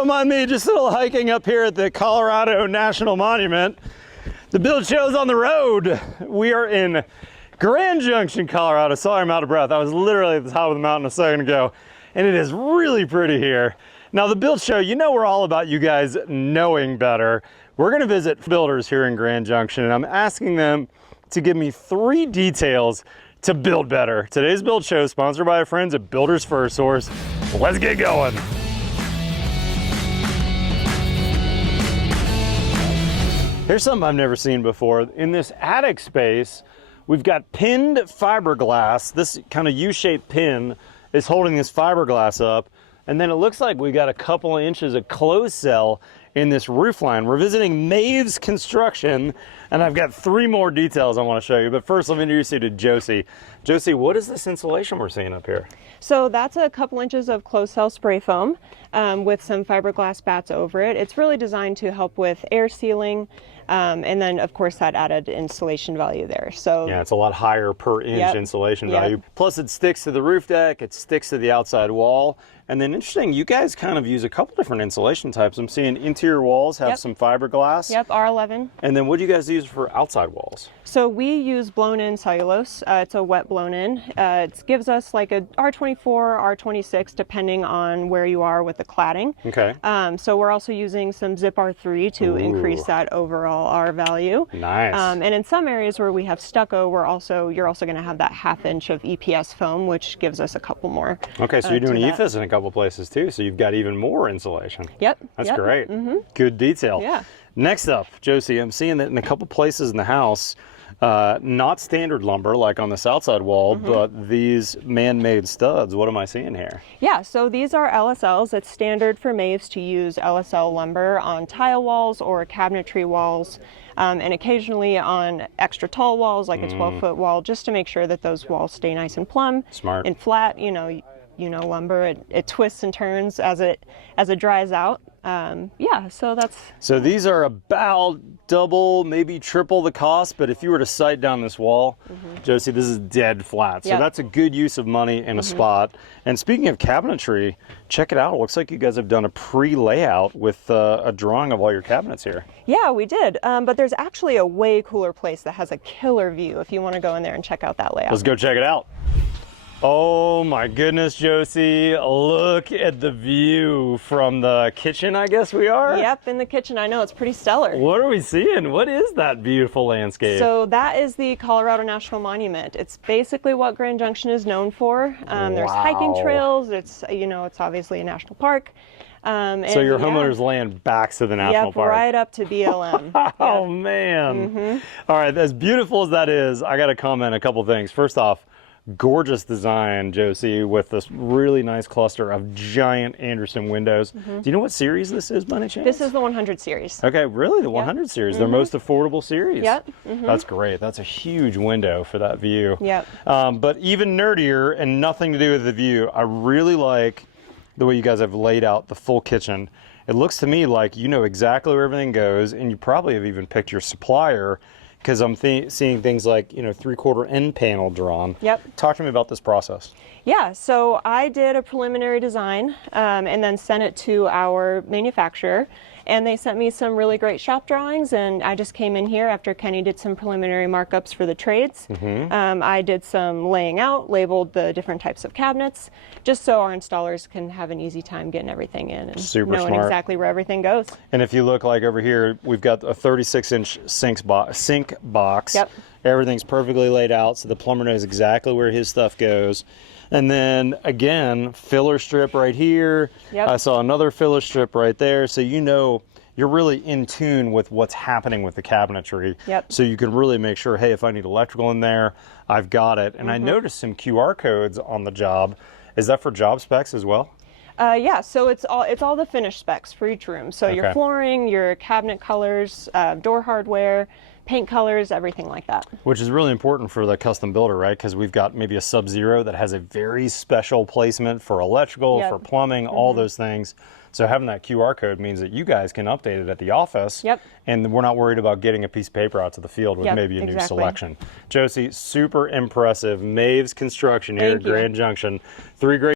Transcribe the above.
Don't mind me, just a little hiking up here at the Colorado National Monument. The build show's on the road. We are in Grand Junction, Colorado. Sorry, I'm out of breath. I was literally at the top of the mountain a second ago, and it is really pretty here. Now the build show, you know we're all about you guys knowing better. We're gonna visit builders here in Grand Junction, and I'm asking them to give me 3 details to build better. Today's build show is sponsored by our friends at Builders First Source. Let's get going. Here's something I've never seen before. In this attic space, we've got pinned fiberglass. This kind of U-shaped pin is holding this fiberglass up. And then it looks like we got a couple of inches of closed cell in this roof line. We're visiting Maves Construction, and I've got 3 more details I want to show you. But first, let me introduce you to Josey. Josey, what is this insulation we're seeing up here? So that's a couple inches of closed cell spray foam with some fiberglass bats over it. It's really designed to help with air sealing, and then of course that added insulation value there. So yeah, it's a lot higher per inch insulation value. Plus it sticks to the roof deck, it sticks to the outside wall. And then interesting, you guys kind of use a couple different insulation types. I'm seeing interior walls have some fiberglass. Yep, R11. And then what do you guys use for outside walls? So we use blown-in cellulose. It's a wet blown-in. It gives us like a R24, R26, depending on where you are with the cladding. Okay. So we're also using some Zip R3 to increase that overall R value. Nice. And in some areas where we have stucco, you're also going to have that 1/2 inch of EPS foam, which gives us a couple more. Okay, so you're doing EFIS in a couple places too, so you've got even more insulation. Yep. That's great. Good detail. Yeah. Next up, Josey, I'm seeing that in a couple places in the house, not standard lumber like on this outside wall, but these man-made studs. What am I seeing here? Yeah, so these are LSLs. It's standard for Maves to use LSL lumber on tile walls or cabinetry walls, and occasionally on extra tall walls like a 12-foot wall, just to make sure that those walls stay nice and plumb. Smart. And flat. You know, lumber, it twists and turns as it dries out. Yeah, so that's... So these are about double, maybe triple the cost, but if you were to sight down this wall, Josey, this is dead flat. So that's a good use of money in a spot. And speaking of cabinetry, check it out. It looks like you guys have done a pre-layout with a drawing of all your cabinets here. Yeah, we did. But there's actually a way cooler place that has a killer view if you want to go in there and check out that layout. Let's go check it out. Oh my goodness, Josey, look at the view from the kitchen, I guess we are? Yep, in the kitchen. I know, it's pretty stellar. What are we seeing? What is that beautiful landscape? So that is the Colorado National Monument. It's basically what Grand Junction is known for. There's hiking trails. It's, it's obviously a national park. So your homeowner's land backs to the national park. Right up to BLM. Oh man. All right, as beautiful as that is, I got to comment a couple things. First off, gorgeous design, Josey, with this really nice cluster of giant Anderson windows. Do you know what series this is by any chance? This is the 100 series. Okay, really? The 100 series, their most affordable series? Yep. That's great. That's a huge window for that view. Yep. But even nerdier and nothing to do with the view, I really like the way you guys have laid out the full kitchen. It looks to me like you know exactly where everything goes, and you probably have even picked your supplier, because I'm seeing things like, 3/4 end panel drawn. Yep. Talk to me about this process. Yeah, so I did a preliminary design and then sent it to our manufacturer, and they sent me some really great shop drawings, and I just came in here after Kenny did some preliminary markups for the trades. I did some laying out, labeled the different types of cabinets, just so our installers can have an easy time getting everything in and knowing exactly where everything goes. And if you look like over here, we've got a 36-inch sink box. Yep. Everything's perfectly laid out, so the plumber knows exactly where his stuff goes. And then again, filler strip right here. Yep. I saw another filler strip right there. So you're really in tune with what's happening with the cabinetry. Yep. So you can really make sure, hey, if I need electrical in there, I've got it. And I noticed some QR codes on the job. Is that for job specs as well? Yeah, so it's all the finished specs for each room. So your flooring, your cabinet colors, door hardware, paint colors, everything like that. Which is really important for the custom builder, right? Because we've got maybe a Sub-Zero that has a very special placement for electrical, for plumbing, all those things. So having that QR code means that you guys can update it at the office. And we're not worried about getting a piece of paper out to the field with maybe a new selection. Josey, super impressive. Maves Construction here at Grand Junction. 3 great